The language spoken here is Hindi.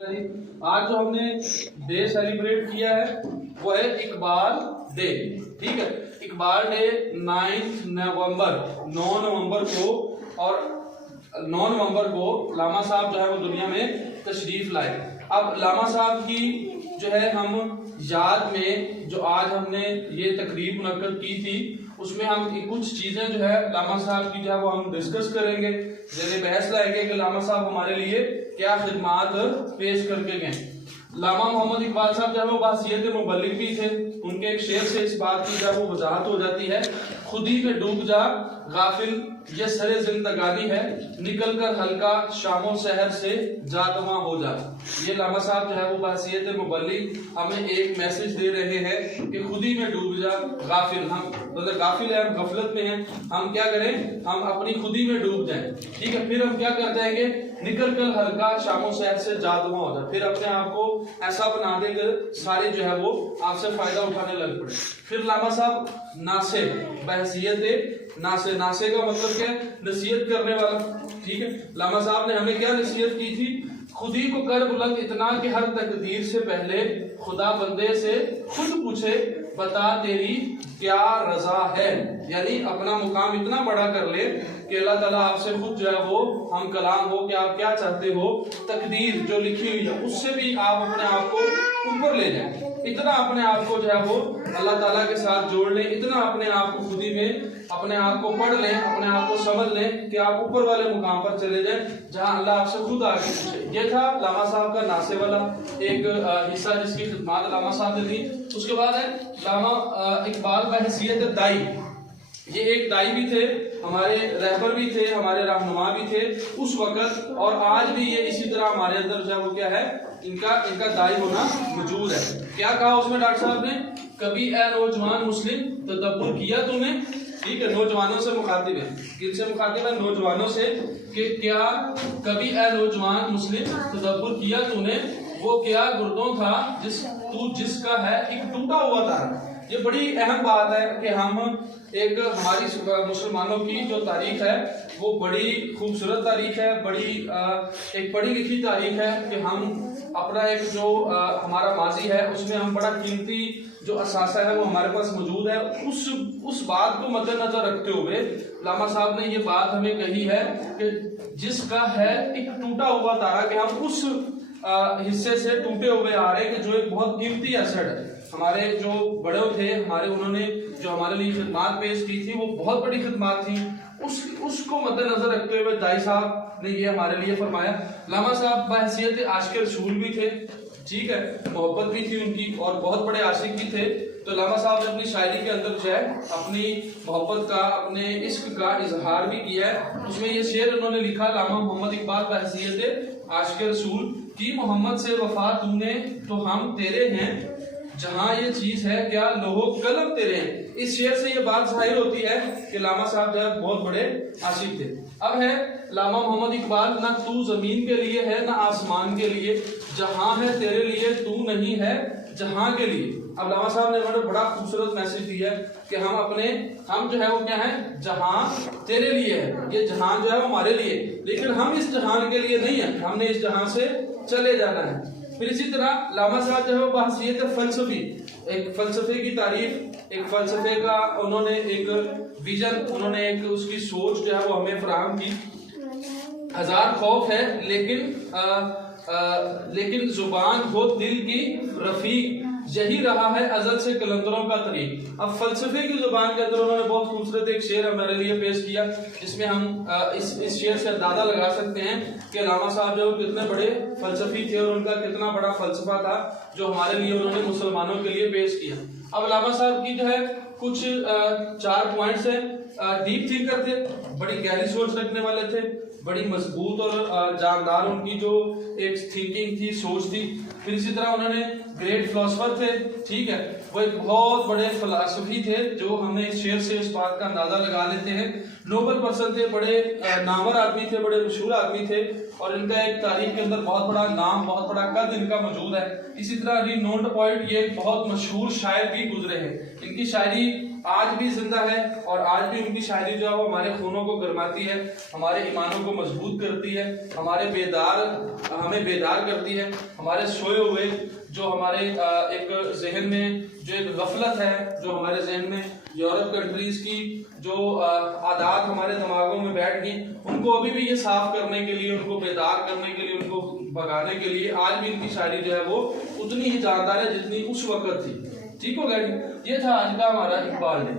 आज जो हमने डे सेलिब्रेट किया है वो है इकबाल डे। ठीक है, इकबाल डे 9 नवंबर को, और 9 नवंबर को लामा साहब जो है वो दुनिया में तशरीफ लाए। अब लामा साहब की जो है हम याद में जो आज हमने ये तकरीब मुनक्कद की थी, उसमें हम कुछ चीजें जो है लामा साहब की जो है वो हम डिस्कस करेंगे, जैसे बहस लाएंगे कि लामा साहब हमारे लिए क्या खिदमात पेश करके गए। लामा मोहम्मद इकबाल साहब जो है वो बासियत मुबल्लिग भी थे। उनके एक शेर से इस बात की जो है वो वजाहत हो जाती है, खुद ही में डूब जा गाफिल ये सरे जिंदगानी है, निकल कर हल्का शामो शहर से जातवा हो जा। ये लामा साहब जो है वो बासियत मुबल्लिग हमें एक मैसेज दे रहे हैं कि खुद ही में डूब जा गाफिल, हम मतलब गाफिल है, हम गफलत में हैं, हम क्या करें, हम अपनी खुद ही में डूब जाएं। ठीक है, फिर हम क्या कर जाएंगे, निकल कर हल्का शामो शहर से जातवा हो जा, फिर अपने आप को ऐसा बना देकर सारे जो है वो आपसे फायदा उठाने लग पड़े। फिर लामा साहब नासे बहसियत नासे, नासे का मतलब क्या है, नसीहत करने वाला। ठीक है, लामा साहब ने हमें क्या नसीहत की थी, खुद ही को कर बुलंद इतना कि हर तकदीर से पहले खुदा बंदे से खुद पूछे बता तेरी क्या रजा है। यानी अपना मुकाम इतना बड़ा कर ले कि अल्लाह ताला आपसे खुद जो है वो हम कलाम हो कि आप क्या चाहते हो, तकदीर जो लिखी हुई है उससे भी आप अपने आप को ऊपर ले जाएं, इतना अपने आप को जो है वो अल्लाह ताला के साथ जोड़ लें, इतना अपने आप को खुद ही में अपने आप को पढ़ लें, अपने आप को समझ लें कि आप ऊपर वाले मुकाम पर चले जाएं जहां अल्लाह आपसे खुद आगे पूछे। ये था लामा साहब का नासे वाला एक हिस्सा जिसकी खिदमत लामा साहब ने दी। उसके बाद है लामा इकबाल बहसियत दाई। ये एक दाई भी थे, हमारे रहबर भी थे, हमारे रहनुमा भी थे उस वक्त, और आज भी ये इसी तरह हमारे अंदर जो है वो क्या है, इनका दाई होना मौजूद है। क्या कहा उसमें डॉक्टर साहब ने, कभी ए नौजवान मुस्लिम तदब्बुर किया तूने। ठीक है, नौजवानों से मुखातिब है, किनसे मुखातिब है, नौजवानों से, कि क्या कभी ए नौजवान मुस्लिम तदब्बुर किया तूने, वो क्या गुर्दों था जिसका है एक टूटा हुआ तारा। ये बड़ी अहम बात है कि हम एक हमारी मुसलमानों की जो तारीख है वो बड़ी खूबसूरत तारीख है, बड़ी एक पढ़ी लिखी तारीख है कि हम अपना एक जो हमारा माजी है उसमें हम बड़ा कीमती जो असासा है वो हमारे पास मौजूद है। उस बात को मद्देनजर रखते हुए लामा साहब ने ये बात हमें कही है कि जिसका है एक टूटा हुआ तारा, कि हम उस हिस्से से टूटे हुए आ रहे हैं कि जो एक बहुत कीमती एसेट है। हमारे जो बड़े थे हमारे, उन्होंने जो हमारे लिए खिदमत पेश की थी वो बहुत बड़ी खिदमत थी, उसको मद्देनजर रखते हुए दाई साहब ने ये हमारे लिए फरमाया। लामा साहब बहसियत आशिक रसूल भी थे, ठीक है, मोहब्बत भी थी उनकी और बहुत बड़े आशिक भी थे। तो लामा साहब ने अपनी शायरी के अंदर जो है अपनी मोहब्बत का, अपने इश्क का इजहार भी किया है। उसमें ये शेर उन्होंने लिखा, लामा मोहम्मद इकबाल बहसियत आशिक रसूल की मोहम्मद से वफा तूने तो हम तेरे हैं, जहां ये चीज है क्या लोहो कलम तेरे हैं। इस शेर से ये बात जाहिर होती है कि लामा साहब जो है बहुत बड़े आशिक थे। अब है लामा मोहम्मद इकबाल, ना तू जमीन के लिए है ना आसमान के लिए, जहां है तेरे लिए तू नहीं है जहां के लिए। अब लामा साहब ने बड़ा बड़ा खूबसूरत मैसेज दिया कि हम जो है वो क्या है, जहां तेरे लिए है, ये जहां जो है वो हमारे लिए, लेकिन हम इस जहान के लिए नहीं है, हमने इस जहां से चले जाना है। फिर इसी तरह लामा साहब जो है वो बहसियत फलसफी, एक फलसफे की तारीफ, एक फलसफे का उन्होंने एक विजन, उन्होंने एक उसकी सोच जो है वो हमें फराहम की। हजार खौफ है लेकिन जुबान हो दिल की रफीक, यही रहा है अजल से कलंदरों का तरीक। अब फलसफे की जुबान के अंदर उन्होंने बहुत खूबसूरत एक शेर हमारे लिए पेश किया, जिसमें हम इस शेर से अंदाजा लगा सकते हैं कि लामा साहब जो कितने बड़े फलसफी थे और उनका कितना बड़ा फलसफा था जो हमारे लिए उन्होंने मुसलमानों के लिए पेश किया। अब लामा साहब की जो है कुछ 4 पॉइंट्स है। डीप थिंकर थे, बड़ी गहरी सोच रखने वाले थे, बड़ी मजबूत और जानदार उनकी जो एक थिंकिंग थी, सोच थी। फिर इसी तरह उन्होंने ग्रेट फिलोसफर थे, ठीक है, वो एक बहुत बड़े फिलोसफी थे जो हमने इस शेर से इस बात का अंदाजा लगा लेते हैं। नोबल पर्सन थे, बड़े नामवर आदमी थे, बड़े मशहूर आदमी थे, और इनका एक तारीख के अंदर बहुत बड़ा नाम, बहुत बड़ा कद इनका मौजूद है। इसी तरह रिनोन्ड पोएट, ये बहुत मशहूर शायर भी गुजरे हैं, इनकी शायरी आज भी जिंदा है और आज भी उनकी शायरी जो है वो हमारे खूनों को गरमाती है, हमारे ईमानों को मजबूत करती है, हमें बेदार करती है। हमारे सोए हुए जो हमारे एक जहन में जो एक गफलत है, जो हमारे जहन में यूरोप कंट्रीज की जो आदत हमारे दिमागों में बैठ गई, उनको अभी भी ये साफ करने के लिए, उनको बेदार करने के लिए, उनको भगाने के लिए आज भी इनकी शायरी जो है वो उतनी ही जानदार है जितनी उस वक्त थी। ठीक हो गया? ये था आज का हमारा इकबाल डे।